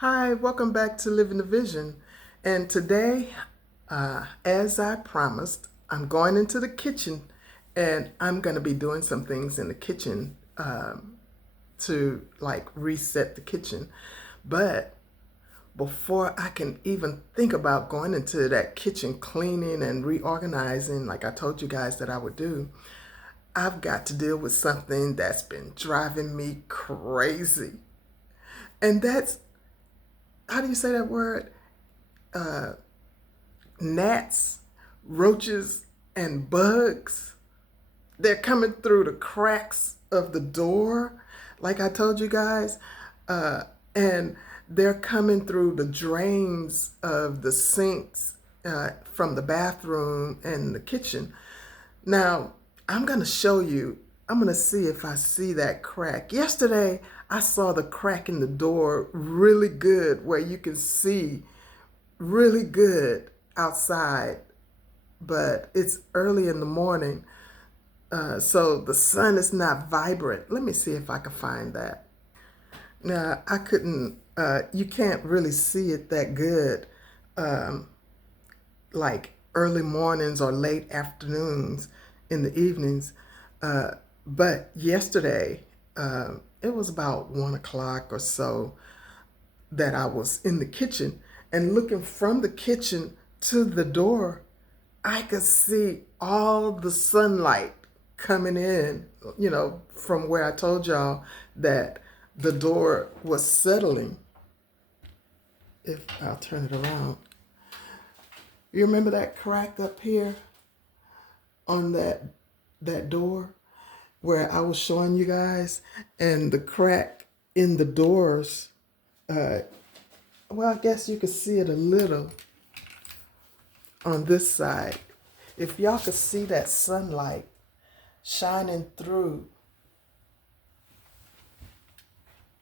Hi, welcome back to Living the Vision. And today, as I promised, I'm going into the kitchen and I'm going to be doing some things in the kitchen to like reset the kitchen. But before I can even think about going into that kitchen cleaning and reorganizing, like I told you guys that I would do, I've got to deal with something that's been driving me crazy. And that's, how do you say that word? Gnats, roaches, and bugs. They're coming through the cracks of the door, like I told you guys, and they're coming through the drains of the sinks from the bathroom and the kitchen. Now, I'm going to show you, I'm going to see if I see that crack. Yesterday, I saw the crack in the door really good where you can see really good outside, but it's early in the morning, so the sun is not vibrant. Let me see if I can find that. Now, I couldn't, you can't really see it that good, like early mornings or late afternoons in the evenings. But yesterday, it was about 1 o'clock or so that I was in the kitchen, and looking from the kitchen to the door, I could see all the sunlight coming in, from where I told y'all that the door was settling. If I'll turn it around. You remember that crack up here on that door where I was showing you guys, and the crack in the doors, well, I guess you could see it a little on this side. If y'all could see that sunlight shining through,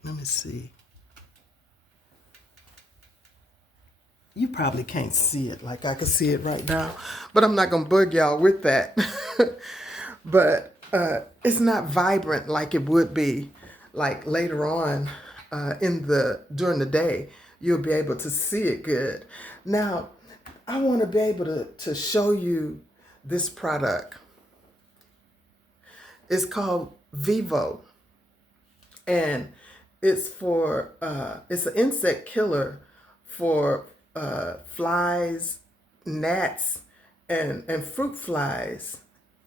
let me see. You probably can't see it like I can see it right now, but I'm not gonna bug y'all with that. But it's not vibrant like it would be like later on during the day. You'll be able to see it good. Now, I want to be able to show you this product. It's called Zevo, and it's an insect killer for flies, gnats, and fruit flies.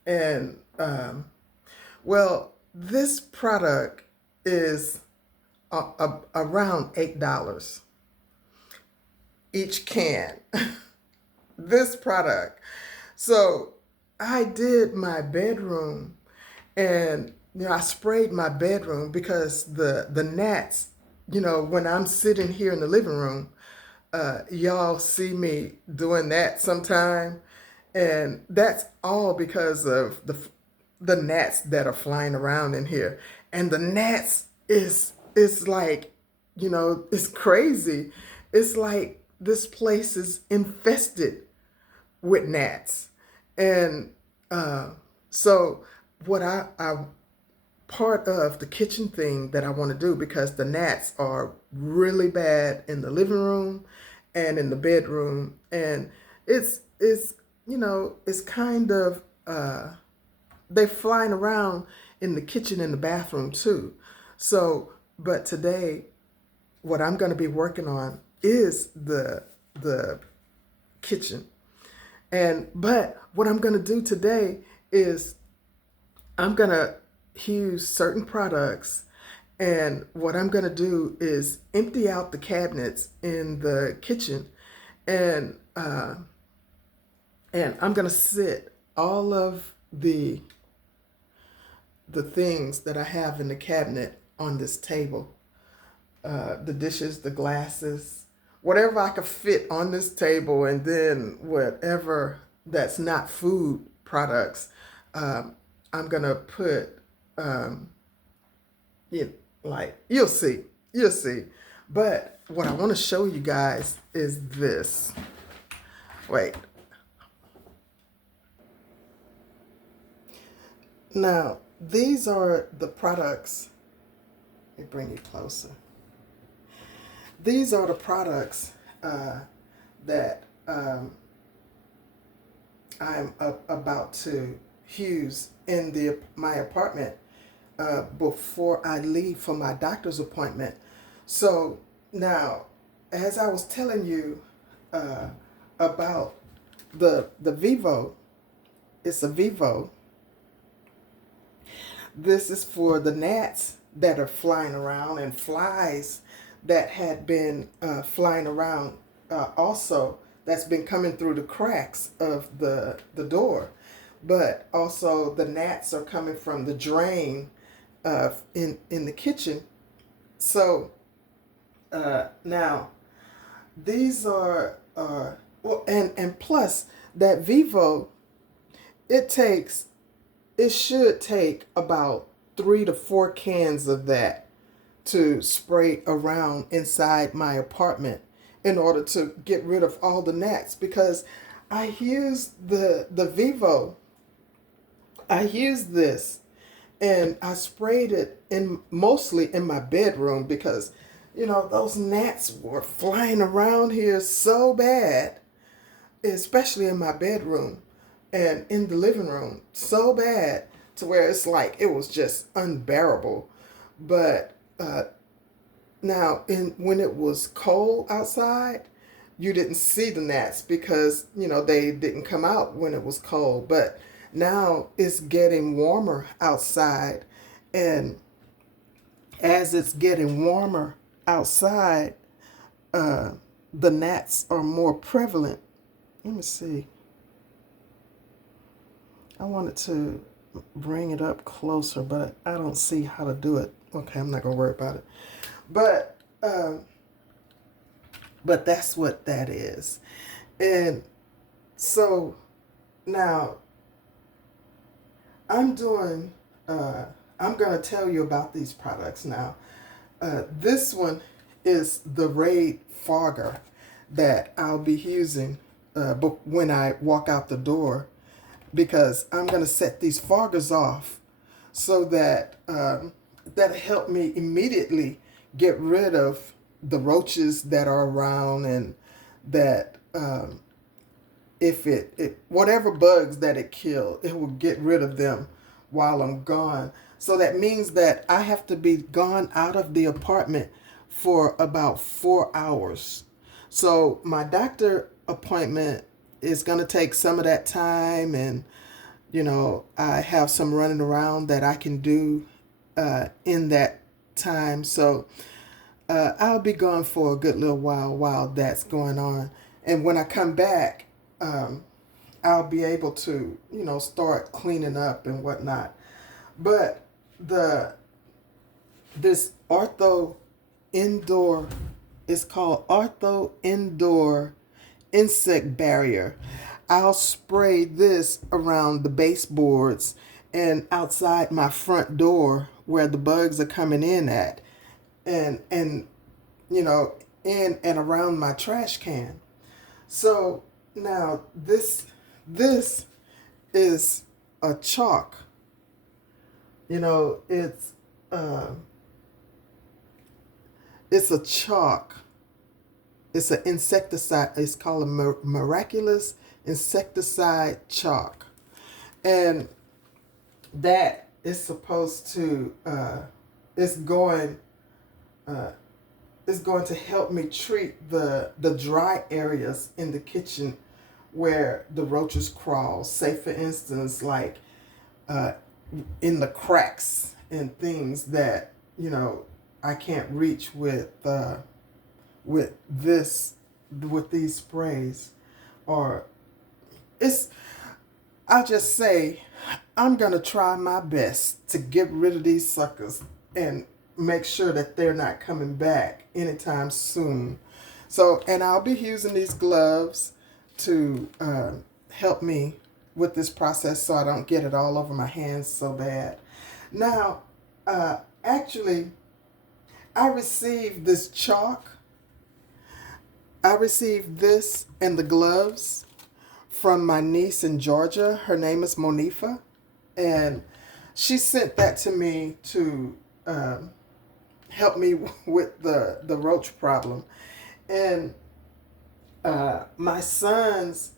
And well, this product is around $8 each can. This product. So I did my bedroom, and I sprayed my bedroom because the gnats, when I'm sitting here in the living room, y'all see me doing that sometime, and that's all because of the gnats that are flying around in here. And the gnats is like, it's crazy. It's like this place is infested with gnats. And so what I part of the kitchen thing that I want to do, because the gnats are really bad in the living room and in the bedroom, and it's kind of they're flying around in the kitchen and the bathroom too. So, but today, what I'm going to be working on is the kitchen. But what I'm going to do today is I'm going to use certain products, and what I'm going to do is empty out the cabinets in the kitchen, and I'm going to sit all of the things that I have in the cabinet on this table. The dishes, the glasses, whatever I could fit on this table, and then whatever that's not food products, I'm gonna put, like, you'll see. But what I want to show you guys is this. Wait. Now, these are the products. Let me bring it closer. these are the products that I'm about to use in my apartment before I leave for my doctor's appointment. So now, as I was telling you about the Zevo, it's a Zevo. This is for the gnats that are flying around and flies that had been flying around also, that's been coming through the cracks of the door. But also the gnats are coming from the drain in the kitchen. So now these are well, and plus that Zevo, it should take about 3 to 4 cans of that to spray around inside my apartment in order to get rid of all the gnats, because I used the Zevo. I used this and I sprayed it mostly in my bedroom because those gnats were flying around here so bad, especially in my bedroom and in the living room, so bad to where it's like it was just unbearable. But now when it was cold outside, you didn't see the gnats because they didn't come out when it was cold. But now it's getting warmer outside, and as it's getting warmer outside, the gnats are more prevalent. Let me see. I wanted to bring it up closer, but I don't see how to do it. Okay, I'm not gonna worry about it. But that's what that is. And so now I'm gonna tell you about these products now. This one is the Raid Fogger that I'll be using when I walk out the door, because I'm going to set these foggers off so that that'll help me immediately get rid of the roaches that are around, and that if whatever bugs that it killed, it will get rid of them while I'm gone. So that means that I have to be gone out of the apartment for about 4 hours. So my doctor appointment is going to take some of that time, and I have some running around that I can do in that time. So I'll be gone for a good little while that's going on. And when I come back, I'll be able to start cleaning up and whatnot. But this Ortho Indoor, it's called Ortho Indoor Insect Barrier. I'll spray this around the baseboards and outside my front door where the bugs are coming in at, and in and around my trash can. So now this is a chalk. It's a chalk. It's an insecticide. It's called a miraculous insecticide chalk, and that is supposed to it's going to help me treat the dry areas in the kitchen where the roaches crawl. Say for instance, like in the cracks and things that I can't reach with these sprays. Or I'll just say I'm gonna try my best to get rid of these suckers and make sure that they're not coming back anytime soon. So, and I'll be using these gloves to help me with this process so I don't get it all over my hands so bad. Now, actually, I received this chalk. I received this and the gloves from my niece in Georgia. Her name is Monifa, and she sent that to me to help me with the roach problem. And my sons,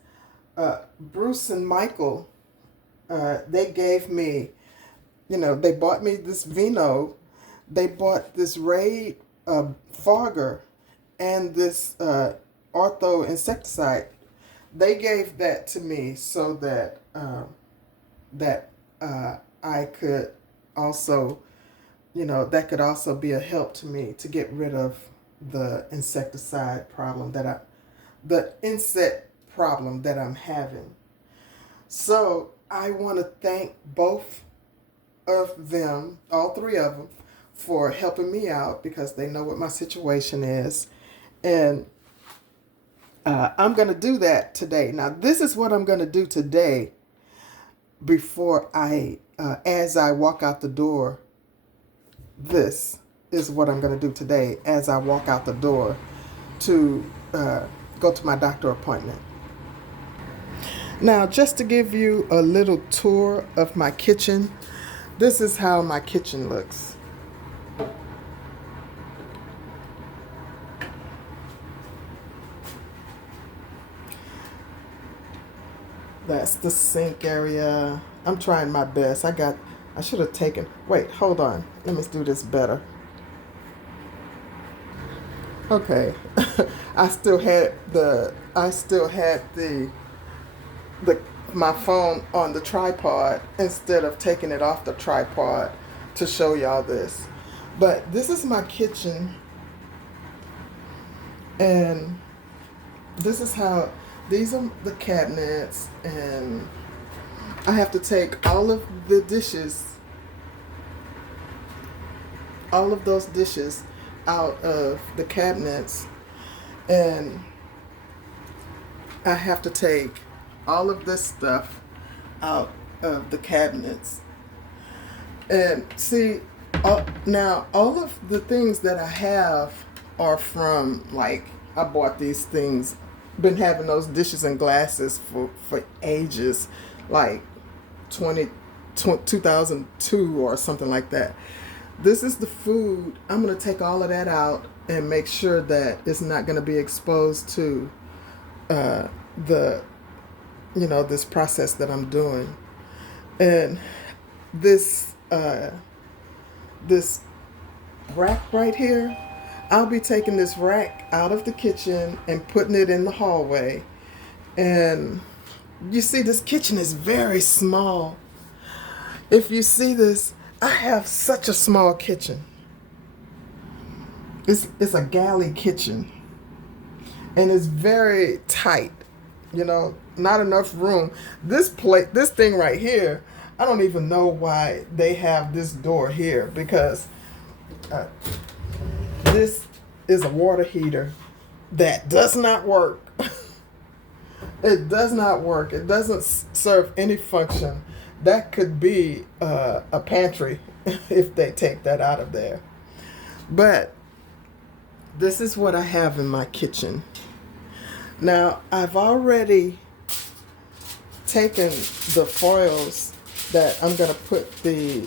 Bruce and Michael, they gave me, they bought me this vino. They bought this Raid fogger and this Ortho insecticide. They gave that to me so that I could also, that could also be a help to me to get rid of the insecticide problem the insect problem that I'm having. So I want to thank both of them, all three of them, for helping me out because they know what my situation is. And I'm going to do that today. Now, this is what I'm going to do today before as I walk out the door. This is what I'm going to do today as I walk out the door to go to my doctor appointment. Now, just to give you a little tour of my kitchen, this is how my kitchen looks. That's the sink area. I'm trying my best. I should have taken, wait, hold on. Let me do this better. Okay. I still had my phone on the tripod instead of taking it off the tripod to show y'all this. But this is my kitchen, and this is how, these are the cabinets, and I have to take all of the dishes, all of those dishes out of the cabinets, and I have to take all of this stuff out of the cabinets. And see, now all of the things that I have are from, like, I bought these things, been having those dishes and glasses for ages, like 2002 or something like that. This is the food. I'm going to take all of that out and make sure that it's not going to be exposed to this process that I'm doing. And this rack right here, I'll be taking this rack out of the kitchen and putting it in the hallway. And you see, this kitchen is very small. If you see this, I have such a small kitchen. It's a galley kitchen, and it's very tight. Not enough room. This thing right here, I don't even know why they have this door here, because this is a water heater that does not work. It does not work. It doesn't serve any function. That could be a pantry if they take that out of there. But this is what I have in my kitchen. Now, I've already taken the foils that I'm going to put the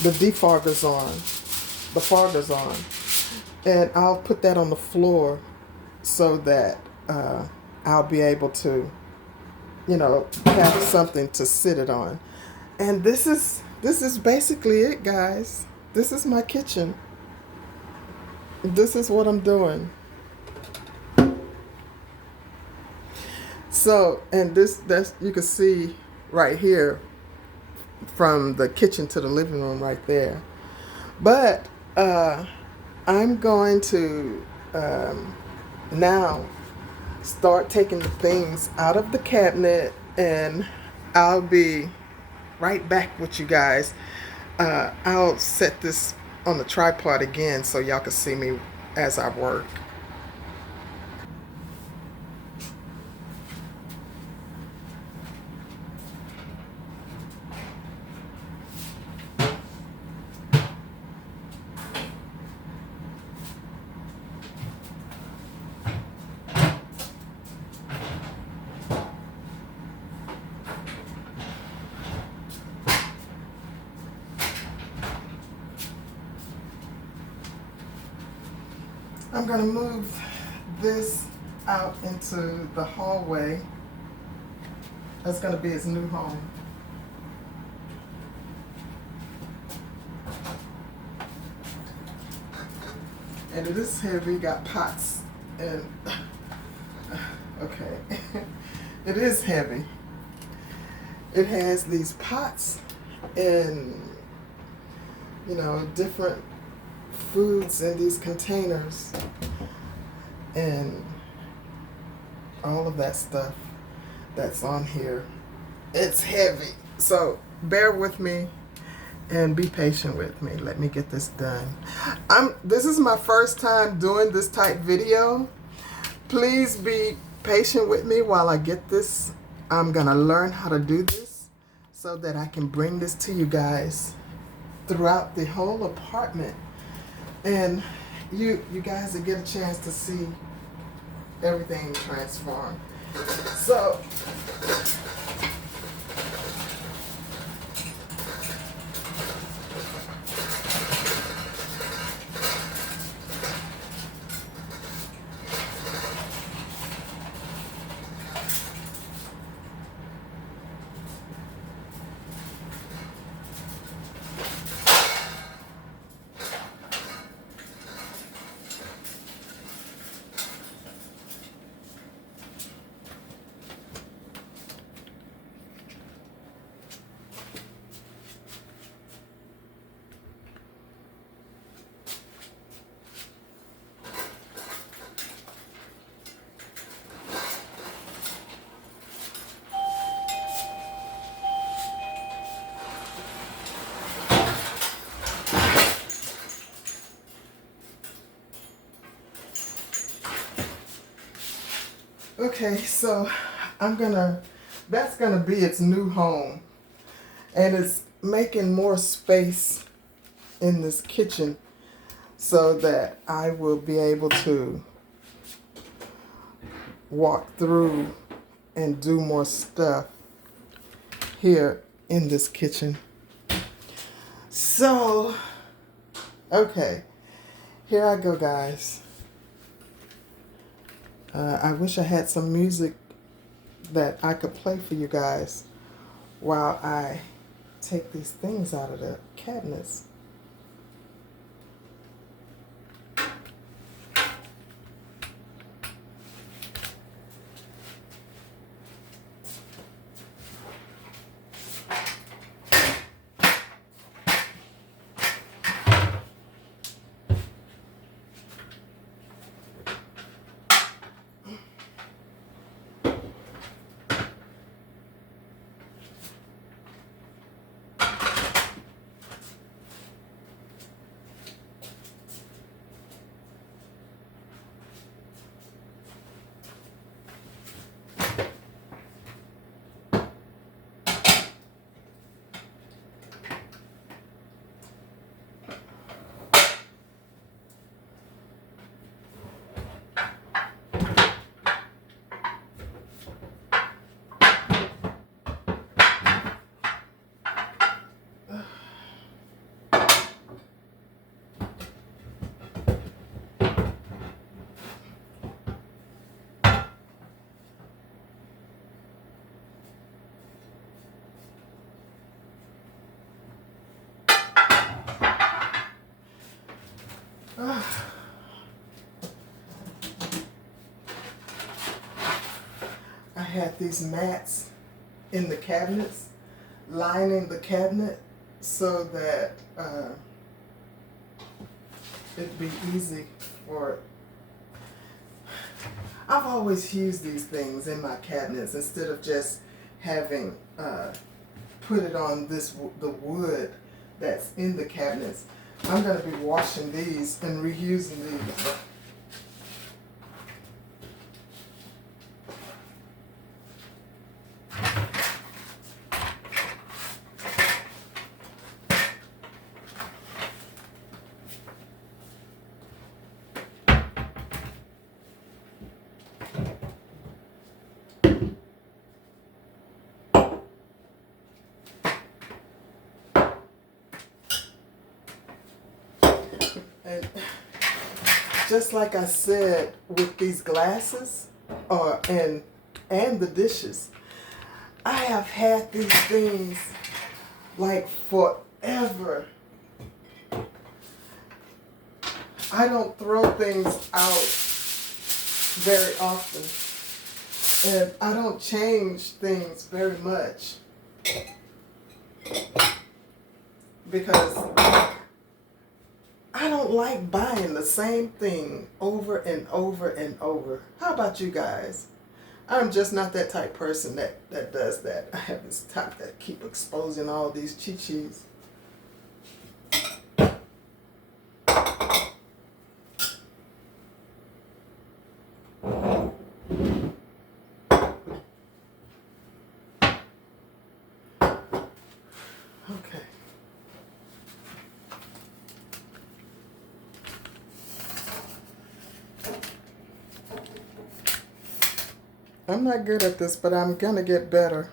defoggers on, and I'll put that on the floor so that I'll be able to, have something to sit it on. And this is basically it, guys. This is my kitchen. This is what I'm doing. So, and that's you can see right here from the kitchen to the living room right there. But I'm going to now start taking the things out of the cabinet, and I'll be right back with you guys. I'll set this on the tripod again so y'all can see me as I work. I'm gonna move this out into the hallway. That's gonna be his new home. And it is heavy, got pots and, okay. It is heavy. It has these pots and, you know, different foods in these containers and all of that stuff that's on here. It's heavy. So bear with me and be patient with me. Let me get this done. This is my first time doing this type video. Please be patient with me while I get this. I'm gonna learn how to do this so that I can bring this to you guys throughout the whole apartment. And you guys will get a chance to see everything transform. So okay, so that's gonna be its new home. And it's making more space in this kitchen so that I will be able to walk through and do more stuff here in this kitchen. So, okay, here I go, guys. I wish I had some music that I could play for you guys while I take these things out of the cabinets. I had these mats in the cabinets, lining the cabinet so that it'd be easy for. I've always used these things in my cabinets instead of just having put it on the wood that's in the cabinets. I'm going to be washing these and reusing these. And just like I said with these glasses and the dishes, I have had these things like forever. I don't throw things out very often, and I don't change things very much because I don't like buying the same thing over and over and over. How about you guys? I'm just not that type person that does that. I have this type that keep exposing all these chi-chis. Okay. I'm not good at this, but I'm gonna get better.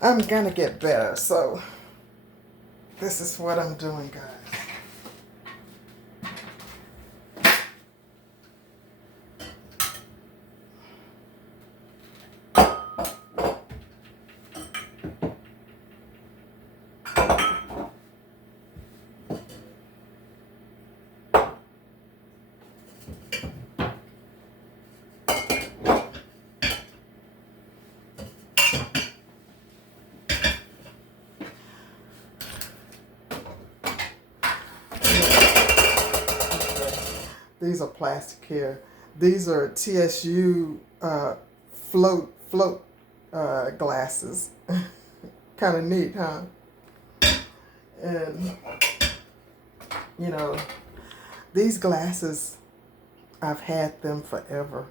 I'm gonna get better. So this is what I'm doing, guys. These are plastic here. These are TSU float glasses. Kind of neat, huh? And you know, these glasses, I've had them forever.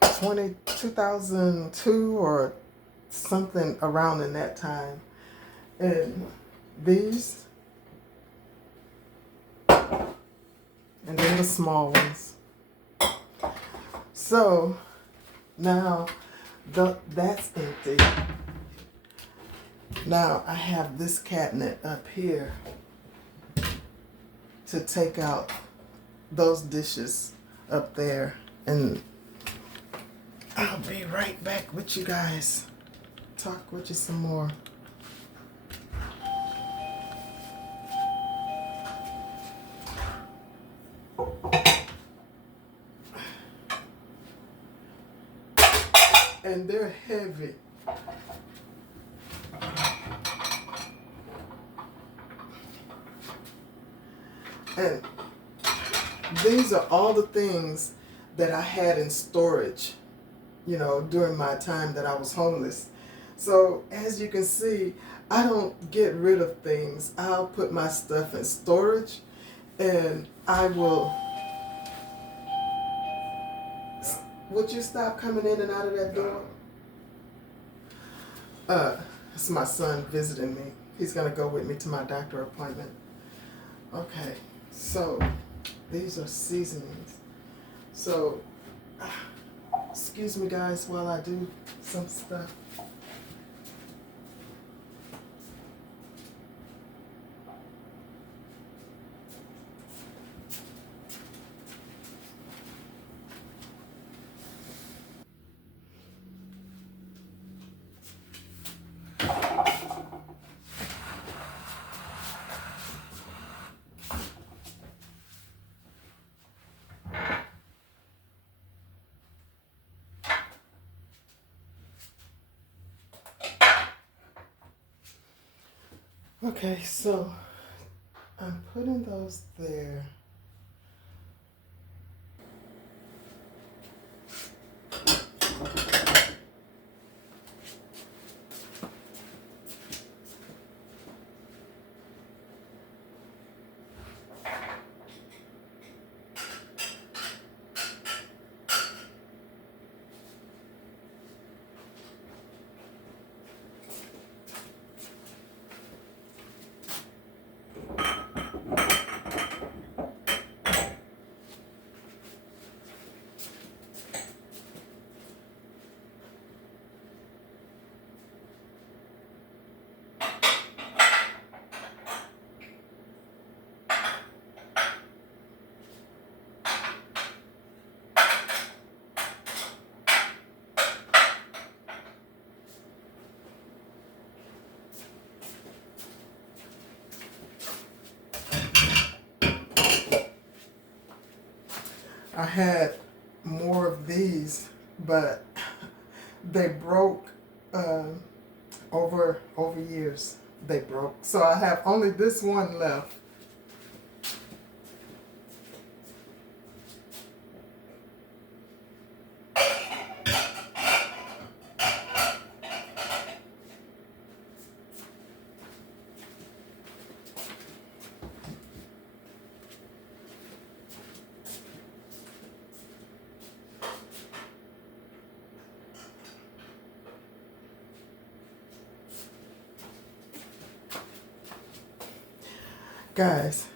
2002 or something around in that time. And these, and then the small ones. So now that's empty. Now I have this cabinet up here to take out those dishes up there, and I'll be right back with you guys. Talk with you some more. And they're heavy. And these are all the things that I had in storage, you know, during my time that I was homeless. So as you can see, I don't get rid of things. I'll put my stuff in storage, and I will. Would you stop coming in and out of that door? It's my son visiting me. He's gonna go with me to my doctor appointment. Okay, so these are seasonings. So, excuse me guys while I do some stuff. Okay, so I'm putting those there. I had more of these, but they broke over years. They broke. So I have only this one left. Guys,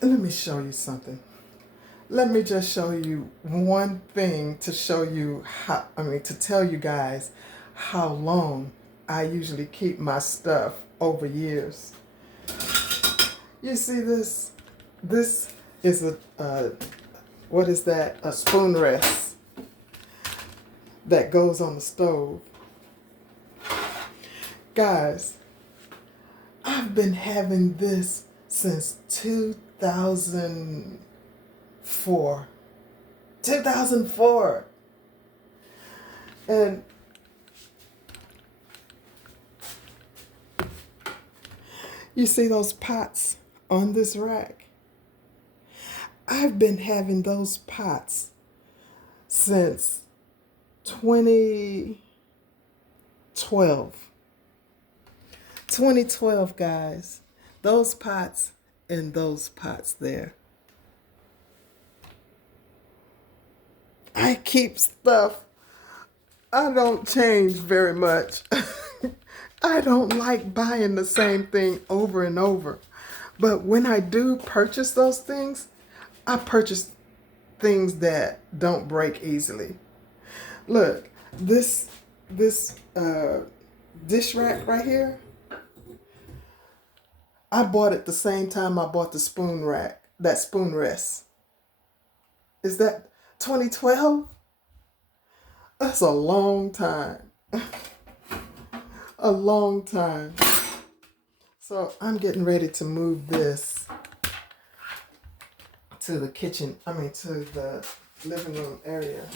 let me show you something. Let me just show you one thing to show you how, to tell you guys how long I usually keep my stuff over years. You see this? This is what is that? A spoon rest that goes on the stove. Guys, I've been having this since 2004. 2004. And you see those pots on this rack? I've been having those pots since 2012. 2012, guys. Those pots and those pots there. I keep stuff. I don't change very much. I don't like buying the same thing over and over. But when I do purchase those things, I purchase things that don't break easily. Look, this dish rack right here, I bought it the same time I bought the spoon rack, that spoon rest. Is that 2012? That's a long time. A long time. So I'm getting ready to move this to the kitchen, to the living room area.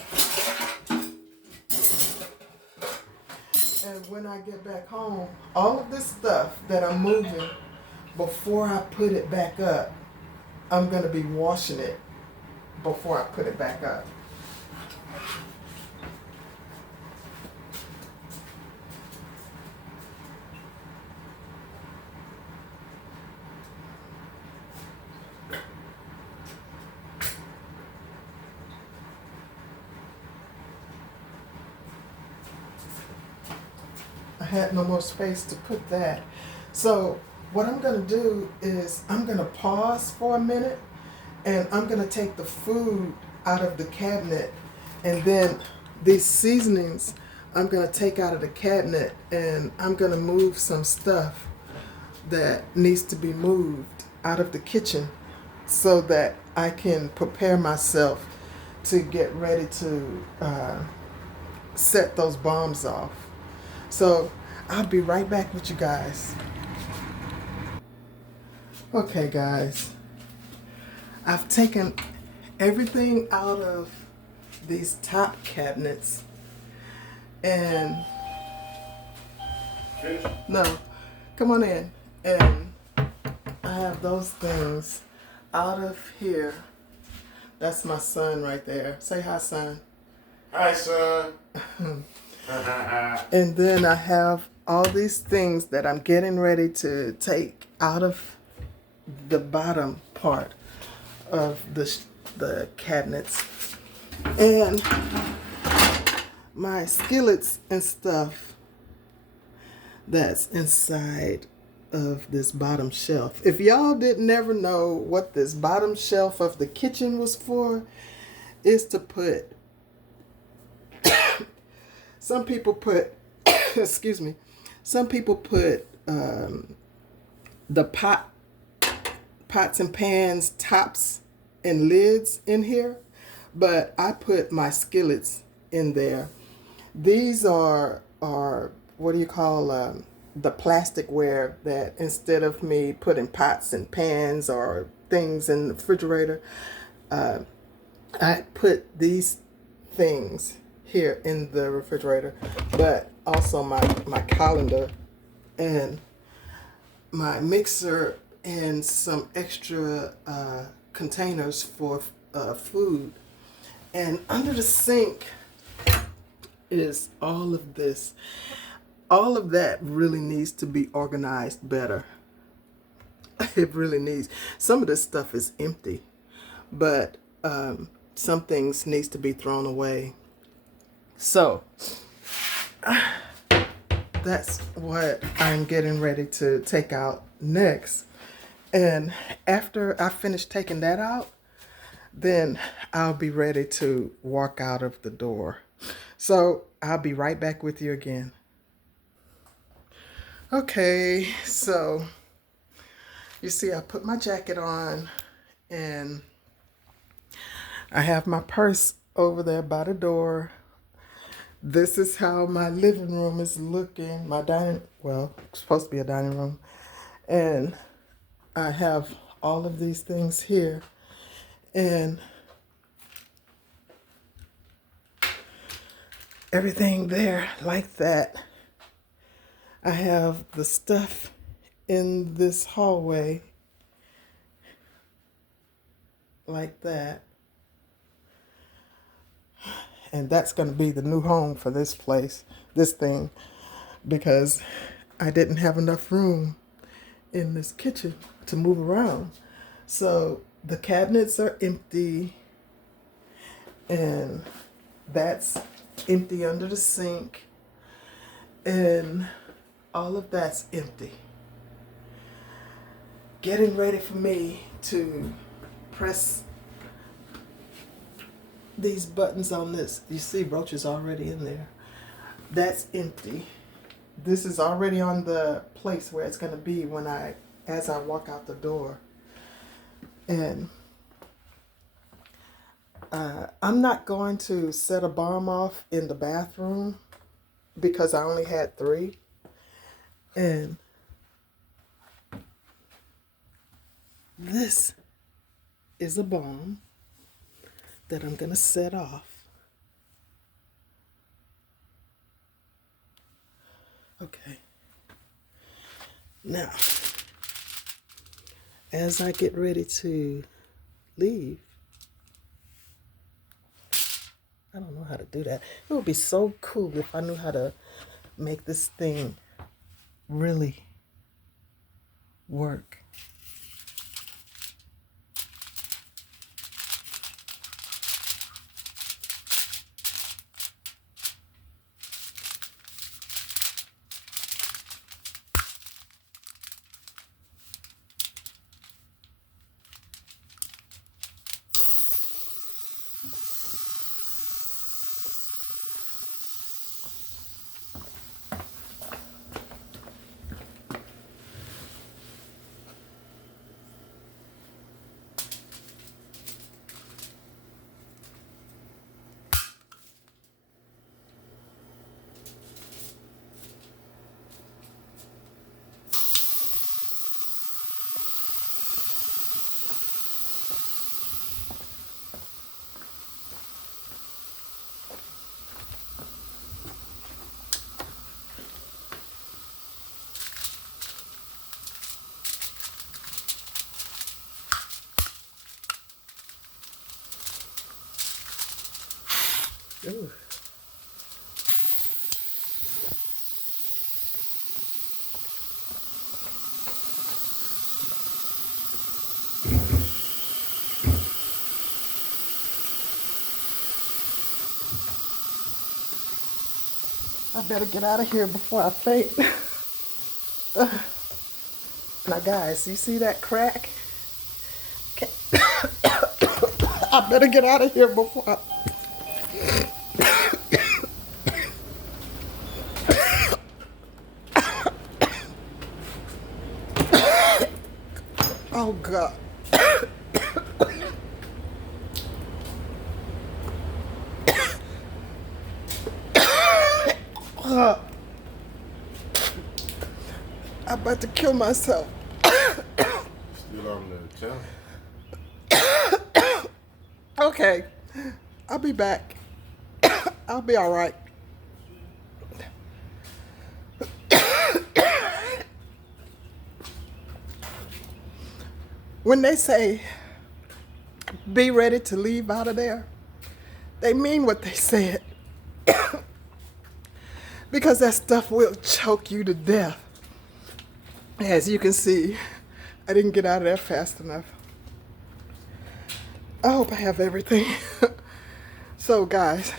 And when I get back home, all of this stuff that I'm moving, before I put it back up, I'm going to be washing it before I put it back up. I had no more space to put that. So what I'm going to do is I'm going to pause for a minute, and I'm going to take the food out of the cabinet, and then these seasonings I'm going to take out of the cabinet, and I'm going to move some stuff that needs to be moved out of the kitchen so that I can prepare myself to get ready to set those bombs off. So I'll be right back with you guys. Okay, guys, I've taken everything out of these top cabinets, and no, come on in. And I have those things out of here. That's my son right there. Say hi, son. Hi, son. And then I have all these things that I'm getting ready to take out of the bottom part of the cabinets, and my skillets and stuff that's inside of this bottom shelf. If y'all didn't ever know what this bottom shelf of the kitchen was for, is to put some people put excuse me, some people put the pots and pans tops and lids in here, but I put my skillets in there. These are what do you call the plasticware that instead of me putting pots and pans or things in the refrigerator, I put these things here in the refrigerator, but also my colander and my mixer and some extra containers for food. And under the sink is all of this. All of that really needs to be organized better. It really needs. Some of this stuff is empty, but some things needs to be thrown away. So that's what I'm getting ready to take out next. And after I finish taking that out, then I'll be ready to walk out of the door. So I'll be right back with you again. Okay, so you see I put my jacket on and I have my purse over there by the door. This is how my living room is looking. My dining, well, it's supposed to be a dining room. And I have all of these things here. And everything there like that. I have the stuff in this hallway like that. And that's going to be the new home for this place, this thing, because I didn't have enough room in this kitchen to move around. So the cabinets are empty, and that's empty under the sink, and all of that's empty. Getting ready for me to press these buttons on this. You see roaches already in there. That's empty. This is already on the place where it's going to be as I walk out the door. And I'm not going to set a bomb off in the bathroom because I only had 3. And this is a bomb that I'm going to set off. Okay. Now, as I get ready to leave, I don't know how to do that. It would be so cool if I knew how to make this thing really work. Ooh. I better get out of here before I faint. Now guys, you see that crack? I better get out of here before I... Oh God. I'm about to kill myself. Still on the channel. Okay. I'll be back. I'll be all right. When they say, be ready to leave out of there, they mean what they said. Because that stuff will choke you to death. As you can see, I didn't get out of there fast enough. I hope I have everything. So guys,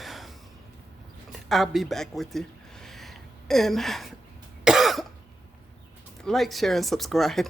I'll be back with you. And like, share, and subscribe.